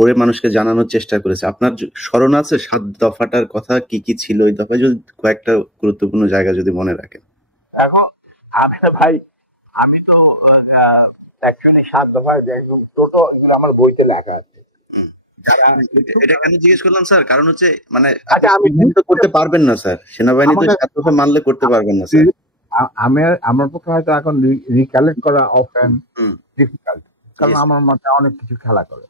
পড়ে মানুষকে জানানোর চেষ্টা করেছে। আপনার স্মরণ আছে ৭ দফাটার কথা কি কি ছিল? ওই দফায় যদি কয়েকটা গুরুত্বপূর্ণ জায়গা যদি মনে রাখেন। এখন ভাই আমি তো অ্যাকচুয়ালি ৭ দফায় একদম টোটো এগুলো আমার বইতে লেখা আছে। এটা কেন জিজ্ঞেস করলাম স্যার, কারণ হচ্ছে মানে আচ্ছা আমি তো করতে পারবেন না স্যার, সেনাবাহিনী তো ৭ দফা মানলে করতে পারবেন না স্যার। আমার পক্ষে হয়তো এখন রিকালেক্ট করা অফেন ডিফিকাল্ট, কারণ আমার মাথায় অনেক কিছু খেলা করে।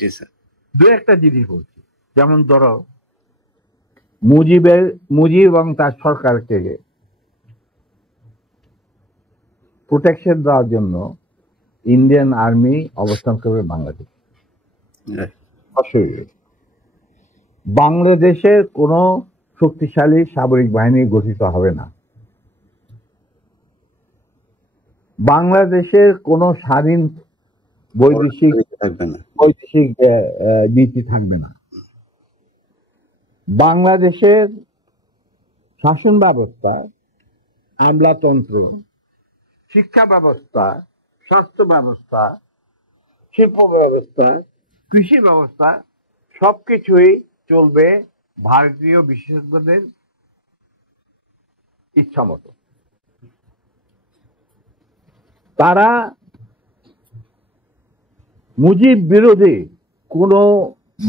জি স্যার। দু একটা জিনিস বলছি, যেমন ধরো মুজিব এবং তার সরকারকে প্রোটেকশন দেওয়ার জন্য ইন্ডিয়ান আর্মি অবস্থান করবে বাংলাদেশ। বাংলাদেশের কোনো শক্তিশালী সামরিক বাহিনী গঠিত হবে না। বাংলাদেশের কোনো স্বাধীন বৈদেশিক নীতি থাকবে না। বাংলাদেশের শাসন ব্যবস্থা, আমলাতন্ত্র, শিক্ষা ব্যবস্থা, স্বাস্থ্য ব্যবস্থা, শিল্প ব্যবস্থা, কৃষি ব্যবস্থা সবকিছুই চলবে ভারতীয় বিশেষজ্ঞদের ইচ্ছা মতো। তারা মুজিব বিরোধী কোনো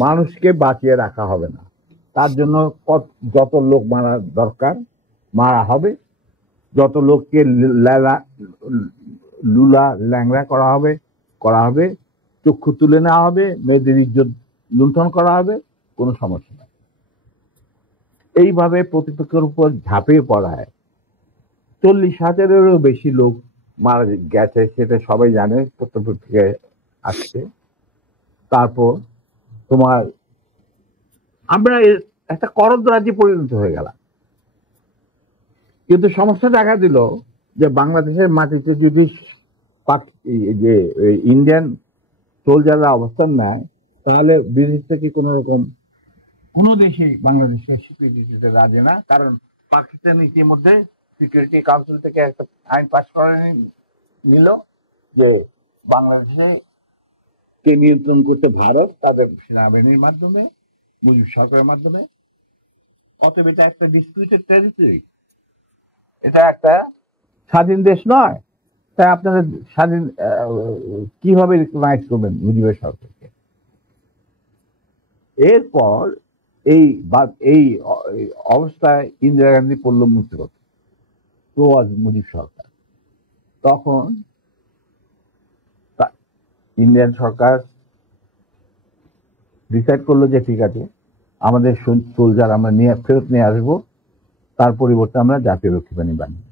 মানুষকে বাঁচিয়ে রাখা হবে না। তার জন্য যত লোক মারা দরকার মারা হবে, যত লোককে লুলা ল্যাংড়া করা হবে, চক্ষু তুলে নেওয়া হবে, মেয়েদের ইজ্জত লুণ্ঠন করা হবে, কোনো সমস্যা নেই। এইভাবে প্রতিপক্ষের উপর ঝাঁপিয়ে পড়ায় 40,000-এরও বেশি লোক মারা গেছে, সেটা সবাই জানে, প্রত্যক্ষ থেকে আসছে। তারপর তোমার আমরা একটা করদ রাজ্যে পরিণত হয়ে গেলাম। কিন্তু সমস্যা দেখা দিল যে বাংলাদেশের মাটিতে যদি যে ইন্ডিয়ান সোলজাররা অবস্থান নেয়, তাহলে বিদেশ থেকে কোনো দেশে বাংলাদেশের স্বীকৃতি দিতে রাজি না। কারণ পাকিস্তান ইতিমধ্যে সিকিউরিটি কাউন্সিল থেকে একটা আইন পাস করে নিল যে বাংলাদেশে কে নিয়ন্ত্রণ করতে ভারত, তাদের সেনাবাহিনীর মাধ্যমে, মুজিব সরকারের মাধ্যমে। অতএব এটা একটা ডিসপিউটেড টেরিটরি, এটা একটা স্বাধীন দেশ নয়। তাই আপনারা স্বাধীন কিভাবে রিকগনাইজ করবেন মুজিবের সরকারকে? এরপর এই অবস্থায় ইন্দিরা গান্ধী পড়ল মুসিবত, তো আজ মুজিব সরকার। তখন ইন্ডিয়ান সরকার ডিসাইড করলো যে ঠিক আছে, আমাদের সোলজার আমরা ফেরত নিয়ে আসবো, তার পরিবর্তে আমরা জাতীয় রক্ষী বাহিনী বানিয়ে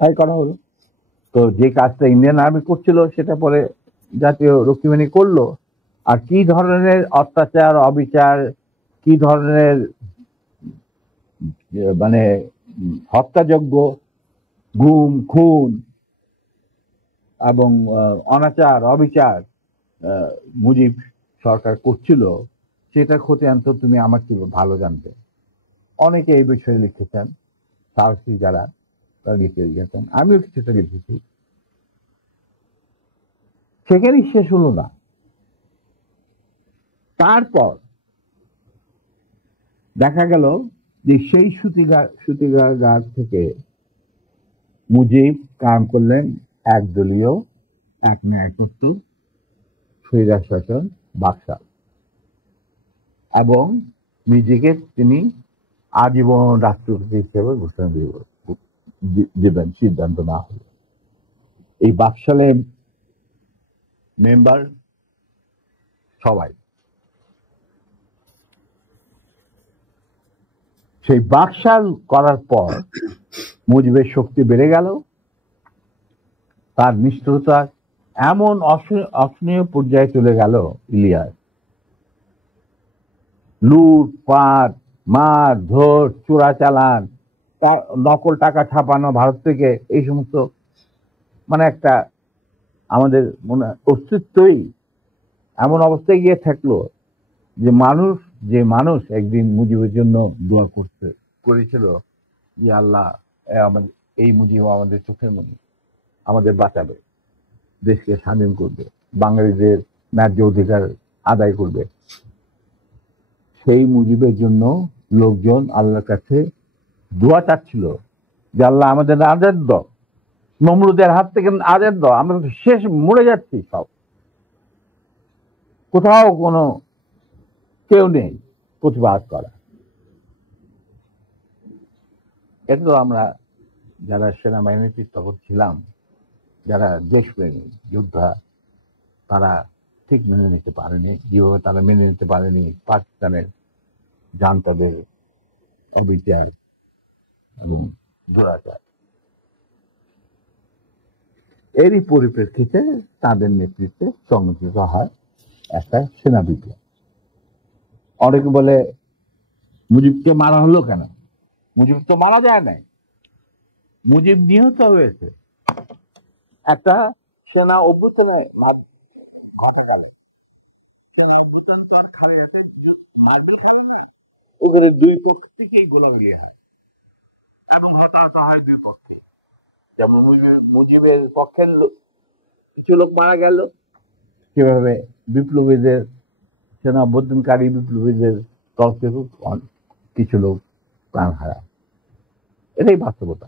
তাই করা হলো। তো যে কাজটা ইন্ডিয়ান আর্মি করছিল সেটা পরে জাতীয় রক্ষী বাহিনী করলো। আর কি ধরনের অত্যাচার, অবিচার, কি ধরনের মানে হত্যাযজ্ঞ, গুম, খুন এবং অনাচার, অবিচার মুজিব সরকার করছিল, সেটার খতিয়ান তুমি আমার কি ভালো জানতে। অনেকে এই বিষয়ে লিখেছেন, সাহসী যারা তারা লিখে গেছেন, আমিও কিছুটা লিখেছি। সেখানেই শেষ হলো না। তারপর দেখা গেল যে সেই সুতিগার থেকে মুজিব কাম করলেন একদলীয়, এক ন্যায়তত্ত্ব, স্বৈরাচার শাসন, বাকশাল, এবং নিজেকে তিনি আজীবন রাষ্ট্রপতি হিসেবে ঘোষণা দেবেন সিদ্ধান্ত না হলে। এই বাকশালে মেম্বার সবাই। সেই বাকশাল করার পর মুজিবের শক্তি বেড়ে গেল, তার নিষ্ঠুরতা এমন অসহনীয় পর্যায়ে চলে গেল, ইলিয়াস লুটপাট, মার ধর, চোরাচালান, নকল টাকা ছাপানো ভারত থেকে, এই সমস্ত মানে একটা আমাদের মনে অস্তিত্বই এমন অবস্থায় গিয়ে থাকলো যে মানুষ একদিন মুজিবের জন্য দোয়া করেছিল যে আল্লাহ আমাদের এই মুজিব আমাদের চোখের মনি, আমাদের বাঁচাবে, দেশকে স্বাধীন করবে, বাঙালিদের ন্যায্য অধিকার আদায় করবে। সেই মুজিবের জন্য লোকজন আল্লাহর কাছে দোয়া চাচ্ছিল যে আল্লাহ আমাদের আজাদ দাও, নমরুদের হাত থেকে আজাদ দাও, আমরা তো শেষ মরে যাচ্ছি সব, কোথাও কোনো কেউ নেই প্রতিবাদ করা। এটা তো আমরা যারা সেনাবাহিনীতে তখন ছিলাম, যারা দেশপ্রেমী যোদ্ধা, তারা ঠিক মেনে নিতে পারেনি। যেভাবে তারা মেনে নিতে পারেনি পাকিস্তানের জান্তাদের অবিচার এবং দুরাচার। এরই পরিপ্রেক্ষিতে তাদের নেতৃত্বে সংগঠিত হয় একটা সেনা বিপ্লব। অনেকে বলে মুজিবকে মারা হলো কেন? মুজিব তো মারা যায় নাই, মুজিব নিহত হয়েছে একটা সেনা অভ্যুত্থানে। সেনা অভ্যুত্থান তো আর খালি আছে, মারধর খালি এবারে দুই পক্ষ থেকেই গোলাগুলি হয় এবং হতাহত হয় দুই পক্ষে। যেমন মুজিবের পক্ষের কিছু লোক মারা গেল, কিভাবে বিপ্লবীদের সেনা অভ্যুত্থানকারী বিপ্লবীদের তরফ থেকে কিছু লোক প্রাণ হারায়। এটাই বাস্তবতা।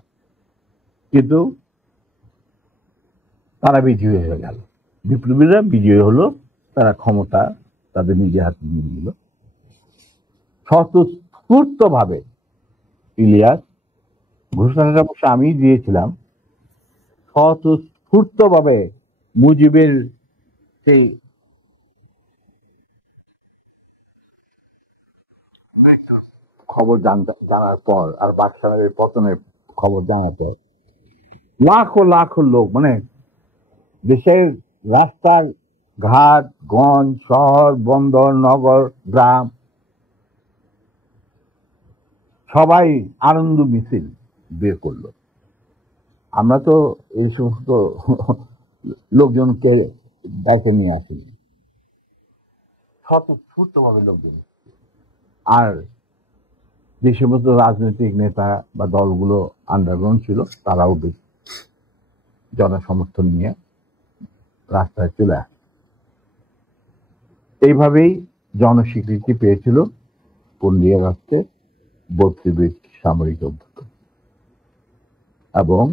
কিন্তু তারা বিজয়ী হয়ে গেল, বিপ্লবীরা বিজয়ী হলো, তারা ক্ষমতা তাদের নিজের হাতে নিয়ে নিল। স্বতঃস্ফূর্ত ভাবে ইলিয়াস ঘোষণাটা অবশ্য আমি দিয়েছিলাম, স্বতঃস্ফূর্ত ভাবে মুজিবের সেই খবর জানার পর আর বাদশাহের পতনের খবর জানার পর লাখো লাখো লোক, মানে দেশের রাস্তার ঘাট গঞ্জ শহর বন্দর নগর গ্রাম সবাই আনন্দ মিছিল বের করলো। আমরা তো এই সমস্ত লোকজনকে ডেকে নিয়ে আসিনি, স্বতঃস্ফূর্ত ভাবে লোকজন। আর যে সমস্ত রাজনৈতিক নেতা বা দলগুলো আন্ডারগ্রাউন্ড ছিল তারাও জনসমর্থন নিয়ে রাস্তায় চলে আসে। এইভাবেই জনস্বীকৃতি পেয়েছিল 15 আগস্টে 32 সামরিক অভ্যুত্থান এবং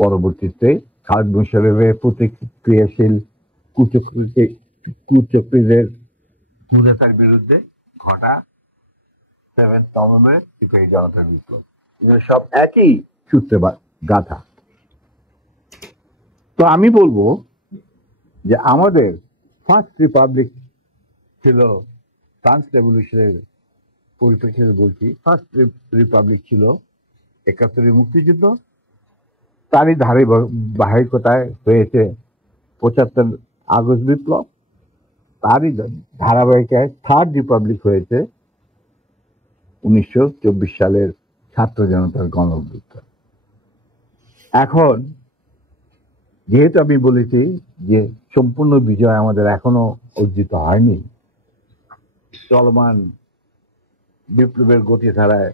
পরবর্তীতে খালেদ মোশাররফের প্রতিক্রিয়াশীল কুচক্রীদের কুদেতার বিরুদ্ধে ঘটা 7th নভেম্বর সিপাহী জনতার বিপ্লব। সব একই সূত্রে গাথা। তো আমি বলবো যে আমাদের ফার্স্ট রিপাবলিক ছিল ফ্রান্স রেভলিউশনের পরিপ্রেক্ষিতে বলছি, ফার্স্ট রিপাবলিক ছিল 71 মুক্তিযুদ্ধ, তারই ধারাবাহিকতায় হয়েছে 75 আগস্ট বিপ্লব, তারই ধারাবাহিকতায় থার্ড রিপাবলিক হয়েছে 1924 সালের ছাত্র জনতার গণ অভ্যুত্থান। এখন যেহেতু আমি বলেছি যে সম্পূর্ণ বিজয় আমাদের এখনো অর্জিত হয়নি, চলমান বিপ্লবের গতিধারায়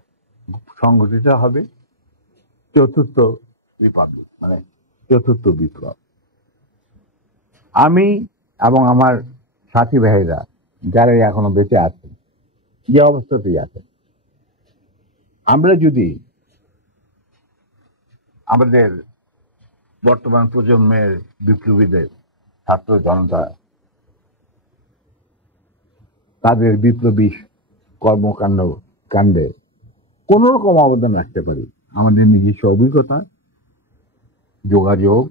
সংগঠিত হবে চতুর্থ রিপাবলিক, মানে চতুর্থ বিপ্লব। আমি এবং আমার সাথী ভাইরা যারা এখনো বেঁচে আছেন, যে অবস্থাতেই আছেন, আমরা যদি আমাদের বর্তমান প্রজন্মের বিপ্লবীদের ছাত্র জনতা তাদের বিপ্লবী কাণ্ডে কোন রকম অবদান রাখতে পারি, আমাদের নিজস্ব অভিজ্ঞতা যোগাযোগ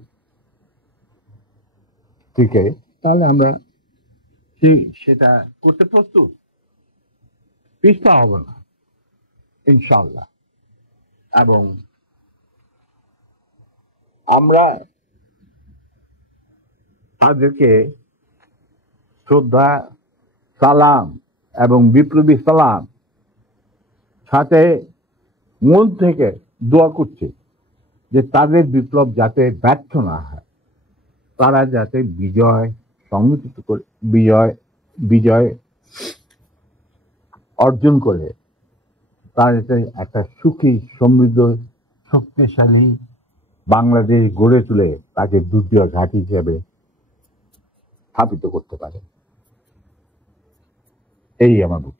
থেকে, তাহলে আমরা সেটা করতে প্রস্তুত, পিছপা হব না ইনশাআল্লাহ। এবং আমরা তাদেরকে শ্রদ্ধা সালাম এবং বিপ্লবী সালাম সাথে মন থেকে দোয়া করছি যে তাদের বিপ্লব যাতে ব্যর্থ না হয়, তারা যাতে বিজয় সংগঠিত করে বিজয় অর্জন করে, তার একটা সুখী সমৃদ্ধ শক্তিশালী বাংলাদেশ গড়ে তুলে তাকে দ্বিতীয় ঘাঁটি হিসেবে স্থাপিত করতে পারে। এই আমার বক্তব্য।